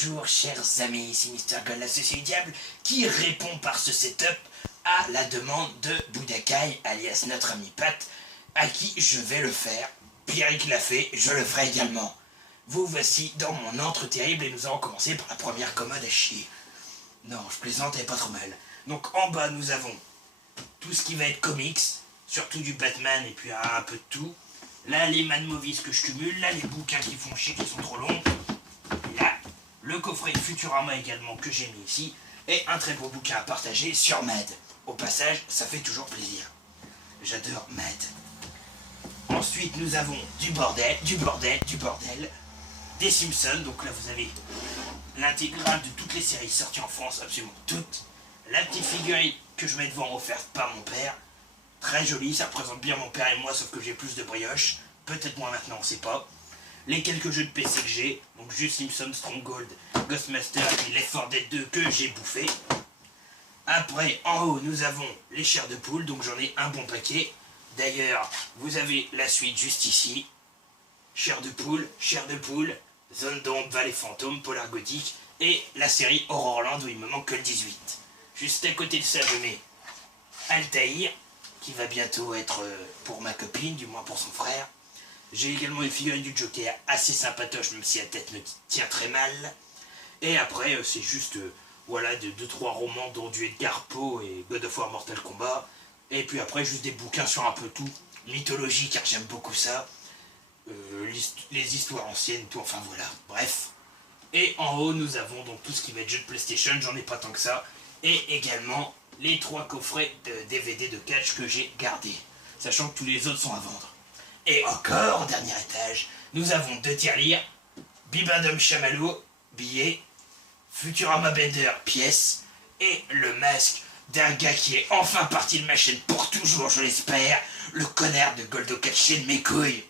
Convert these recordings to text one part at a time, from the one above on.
Bonjour chers amis, ici Mister Gold, l'associé du diable, qui répond par ce setup à la demande de Boudakai, alias notre ami Pat, à qui je vais le faire. Pierrick l'a fait, je le ferai également. Vous voici dans mon antre terrible et nous allons commencer par la première commode à chier. Non, je plaisante, elle est pas trop mal. Donc en bas nous avons tout ce qui va être comics, surtout du Batman et puis un peu de tout. Là les Man Movies que je cumule, là les bouquins qui font chier, qui sont trop longs. Là, le coffret Futurama également que j'ai mis ici, et un très beau bouquin à partager sur Mad. Au passage, ça fait toujours plaisir. J'adore Mad. Ensuite, nous avons du bordel, des Simpsons, donc là vous avez l'intégrale de toutes les séries sorties en France, absolument toutes. La petite figurine que je mets devant offerte par mon père, très jolie, ça représente bien mon père et moi, sauf que j'ai plus de brioche, peut-être moins maintenant, on sait pas. Les quelques jeux de PC que j'ai, donc juste Simpson, Stronghold, Ghostmaster et Left 4 Dead 2 que j'ai bouffé. Après, en haut, nous avons les chairs de poule, donc j'en ai un bon paquet. D'ailleurs, vous avez la suite juste ici. Chairs de poule, Zone d'ombre, Vallée fantôme, Polar gothique et la série Horrorland où il me manque que le 18. Juste à côté de ça, je mets Altaïr, qui va bientôt être pour ma copine, du moins pour son frère. J'ai également une figurine du Joker assez sympatoche, même si la tête me tient très mal. Et après, c'est juste, voilà, 2-3 romans, dont du Edgar Poe et God of War Mortal Kombat. Et puis après, juste des bouquins sur un peu tout. Mythologie, car j'aime beaucoup ça. Les histoires anciennes, tout, enfin voilà, bref. Et en haut, nous avons donc tout ce qui va être jeu de PlayStation, j'en ai pas tant que ça. Et également, les 3 coffrets de DVD de catch que j'ai gardés. Sachant que tous les autres sont à vendre. Et encore, au dernier étage, nous avons 2 tirelires, Bibendum Chamallow, billet, Futurama Bender, pièce, et le masque d'un gars qui est enfin parti de ma chaîne pour toujours, je l'espère, le connard de Goldo Catché de mes couilles.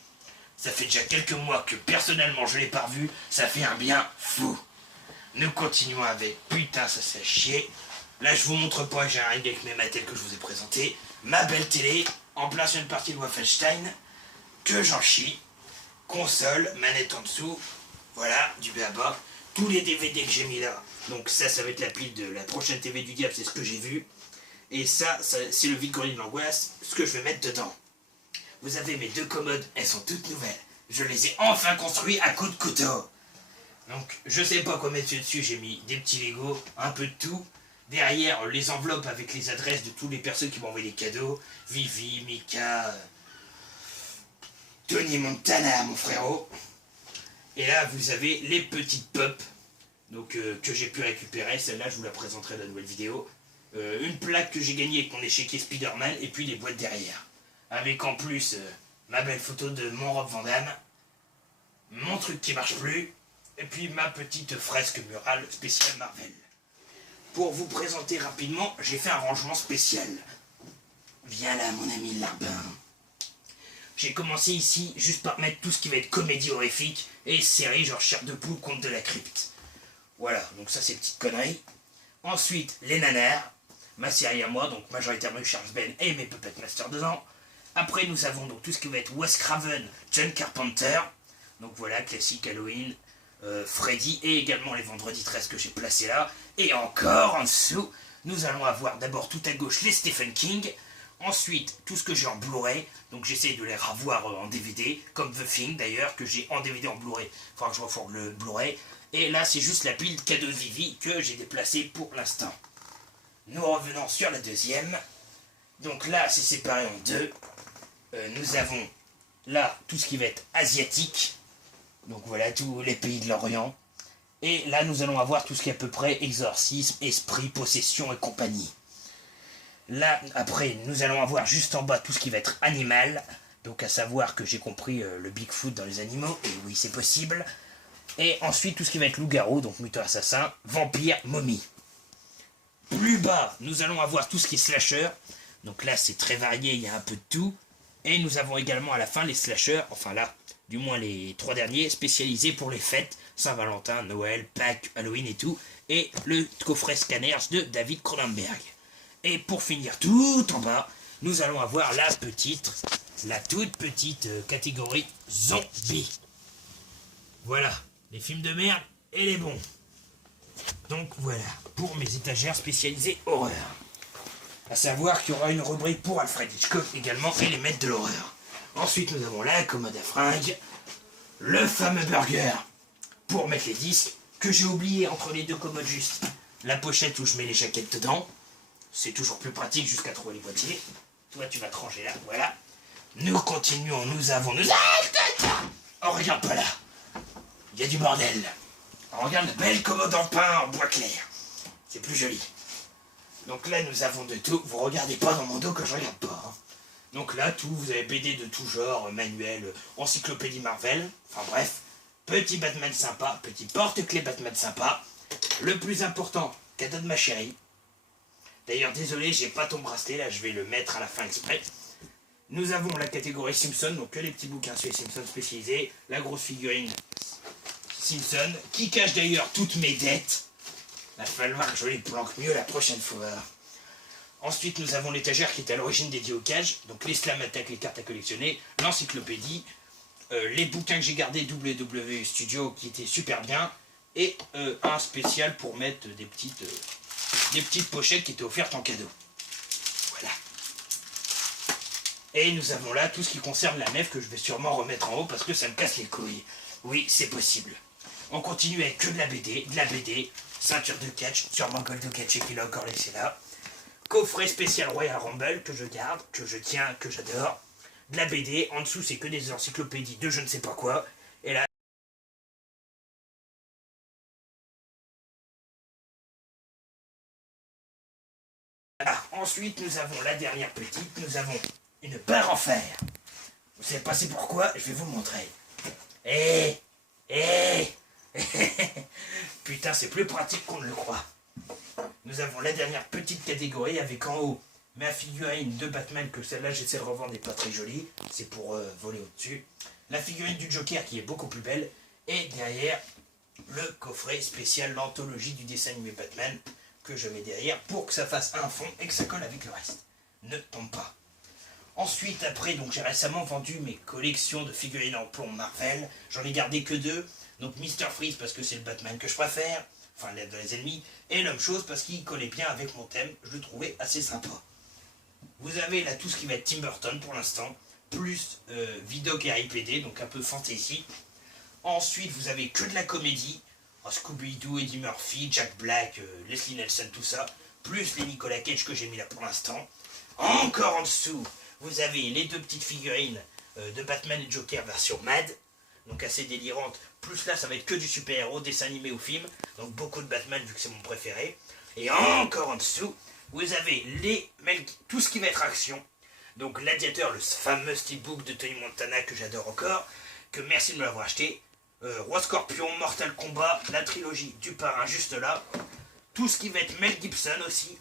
Ça fait déjà quelques mois que personnellement je l'ai pas revu, ça fait un bien fou. Nous continuons avec, putain ça fait chier. Là je vous montre pas, j'ai un ring avec mes matels que je vous ai présenté, ma belle télé, en place une partie de Wolfenstein, que j'en chie, console, manette en dessous, voilà, du b.a.-ba, tous les DVD que j'ai mis là, donc ça va être la pile de la prochaine TV du diable, c'est ce que j'ai vu, et ça c'est le vide-grenier de l'angoisse, ce que je vais mettre dedans. Vous avez mes 2 commodes, elles sont toutes nouvelles, je les ai enfin construites à coups de couteau. Donc je sais pas quoi mettre dessus, j'ai mis des petits Lego, un peu de tout, derrière les enveloppes avec les adresses de toutes les personnes qui m'ont envoyé des cadeaux, Vivi, Mika, Tony Montana, mon frérot. Et là, vous avez les petites pop donc, que j'ai pu récupérer. Celle-là, je vous la présenterai dans la nouvelle vidéo. Une plaque que j'ai gagnée avec mon échiquier Spider-Man. Et puis les boîtes derrière. Avec en plus ma belle photo de mon Rob Van Damme. Mon truc qui marche plus. Et puis ma petite fresque murale spéciale Marvel. Pour vous présenter rapidement, j'ai fait un rangement spécial. Viens là, mon ami Larbin. J'ai commencé ici juste par mettre tout ce qui va être comédie horrifique et série genre Chair de poule, Conte de la crypte. Voilà, donc ça c'est petite connerie. Ensuite, les nanars, ma série à moi, donc majoritairement Charles Ben et mes Puppet Master dedans. Après nous avons donc tout ce qui va être Wes Craven, John Carpenter. Donc voilà, classique Halloween, Freddy et également les vendredis 13 que j'ai placés là. Et encore en dessous, nous allons avoir d'abord tout à gauche les Stephen King. Ensuite, tout ce que j'ai en Blu-ray, donc j'essaie de les revoir en DVD, comme The Thing d'ailleurs, que j'ai en DVD en Blu-ray, il faudra que je reforme le Blu-ray. Et là, c'est juste la pile cadeau de Vivi que j'ai déplacée pour l'instant. Nous revenons sur la deuxième. Donc là, c'est séparé en 2. Nous avons là tout ce qui va être asiatique. Donc voilà, tous les pays de l'Orient. Et là, nous allons avoir tout ce qui est à peu près exorcisme, esprit, possession et compagnie. Là, après, nous allons avoir juste en bas tout ce qui va être animal. Donc, à savoir que j'ai compris le Bigfoot dans les animaux. Et oui, c'est possible. Et ensuite, tout ce qui va être loup-garou, donc mutant assassin, vampire, momie. Plus bas, nous allons avoir tout ce qui est slasher. Donc là, c'est très varié, il y a un peu de tout. Et nous avons également à la fin les slashers, enfin là, du moins les 3 derniers, spécialisés pour les fêtes. Saint-Valentin, Noël, Pâques, Halloween et tout. Et le coffret Scanners de David Cronenberg. Et pour finir tout en bas, nous allons avoir la toute petite catégorie zombies. Voilà, les films de merde et les bons. Donc voilà, pour mes étagères spécialisées horreur. À savoir qu'il y aura une rubrique pour Alfred Hitchcock également et les maîtres de l'horreur. Ensuite, nous avons la commode à fringues, le fameux burger pour mettre les disques, que j'ai oublié entre les deux commodes juste. La pochette où je mets les jaquettes dedans. C'est toujours plus pratique jusqu'à trouver les boîtiers. Toi, tu vas te ranger là, voilà. Nous continuons, nous avons... Oh, regarde pas là. Il y a du bordel. Oh, regarde la belle commode en pain en bois clair. C'est plus joli. Donc là, nous avons de tout. Vous regardez pas dans mon dos que je regarde pas. Hein. Donc là, tout, vous avez BD de tout genre, manuel, encyclopédie Marvel. Enfin bref, petit Batman sympa, petit porte-clés Batman sympa. Le plus important, cadeau de ma chérie. D'ailleurs, désolé, j'ai pas ton bracelet, là, je vais le mettre à la fin exprès. Nous avons la catégorie Simpson, donc que les petits bouquins sur les Simpsons spécialisés. La grosse figurine Simpson, qui cache d'ailleurs toutes mes dettes. Il va falloir que je les planque mieux la prochaine fois. Ensuite, nous avons l'étagère qui est à l'origine dédiée au cage. Donc les Slam Attack, les cartes à collectionner, l'encyclopédie, les bouquins que j'ai gardés WWE Studio qui étaient super bien. Et un spécial pour mettre des petites pochettes qui étaient offertes en cadeau. Voilà. Et nous avons là tout ce qui concerne la nef que je vais sûrement remettre en haut parce que ça me casse les couilles. Oui, c'est possible. On continue avec que de la BD, ceinture de catch, sûrement Goldo Catché qui l'a encore laissé là. Coffret spécial Royal Rumble que je garde, que je tiens, que j'adore. De la BD, en dessous c'est que des encyclopédies de je ne sais pas quoi. Et là, ensuite nous avons la dernière petite, nous avons une barre en fer. Vous savez pas c'est pourquoi, je vais vous montrer. Putain, c'est plus pratique qu'on ne le croit. Nous avons la dernière petite catégorie avec en haut ma figurine de Batman, que celle-là j'essaie de revendre, n'est pas très jolie, c'est pour voler au-dessus. La figurine du Joker qui est beaucoup plus belle, et derrière le coffret spécial, l'anthologie du dessin animé Batman, que je mets derrière pour que ça fasse un fond et que ça colle avec le reste. Ne tombe pas. Ensuite, après, donc j'ai récemment vendu mes collections de figurines en plomb Marvel. J'en ai gardé que 2. Donc Mr. Freeze parce que c'est le Batman que je préfère, enfin l'aide dans les ennemis, et l'homme chose parce qu'il collait bien avec mon thème, je le trouvais assez sympa. Vous avez là tout ce qui va être Tim Burton pour l'instant, plus Vidoc et RIPD, donc un peu fantasy. Ensuite, vous avez que de la comédie, Scooby-Doo, Eddie Murphy, Jack Black, Leslie Nelson, tout ça, plus les Nicolas Cage que j'ai mis là pour l'instant. Encore en dessous, vous avez les 2 petites figurines de Batman et Joker version MAD, donc assez délirante. Plus là, ça va être que du super-héros, dessin animé ou film, donc beaucoup de Batman vu que c'est mon préféré. Et encore en dessous, vous avez tout ce qui va être action. Donc Gladiator, le fameux steelbook de Tony Montana que j'adore encore, que merci de me l'avoir acheté. Roi Scorpion, Mortal Kombat, la trilogie du parrain juste là. Tout ce qui va être Mel Gibson aussi.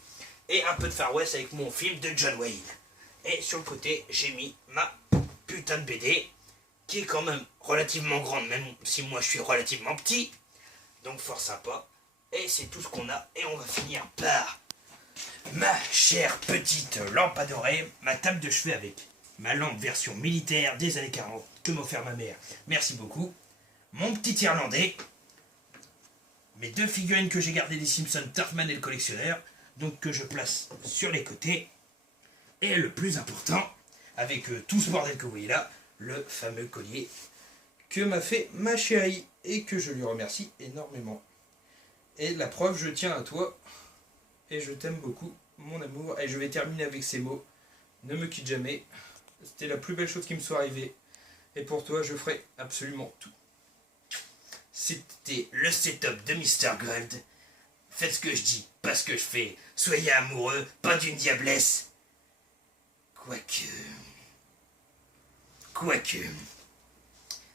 Et un peu de Far West avec mon film de John Wayne. Et sur le côté, j'ai mis ma putain de BD, qui est quand même relativement grande, même si moi je suis relativement petit. Donc fort sympa. Et c'est tout ce qu'on a. Et on va finir par ma chère petite lampe adorée, ma table de chevet avec ma lampe version militaire des années 40 que m'a offert ma mère. Merci beaucoup. Mon petit Irlandais. Mes 2 figurines que j'ai gardées des Simpsons, Turfman et le collectionneur. Donc que je place sur les côtés. Et le plus important, avec tout ce bordel que vous voyez là, le fameux collier que m'a fait ma chérie et que je lui remercie énormément. Et la preuve, je tiens à toi et je t'aime beaucoup, mon amour. Et je vais terminer avec ces mots. Ne me quitte jamais. C'était la plus belle chose qui me soit arrivée. Et pour toi, je ferai absolument tout. C'était le setup de Mr. Gold. Faites ce que je dis, pas ce que je fais. Soyez amoureux, pas d'une diablesse. Quoique.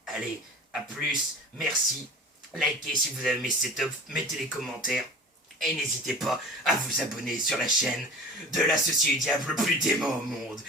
Allez, à plus, merci. Likez si vous avez aimé ce setup, mettez les commentaires. Et n'hésitez pas à vous abonner sur la chaîne de l'associé diable le plus démon au monde.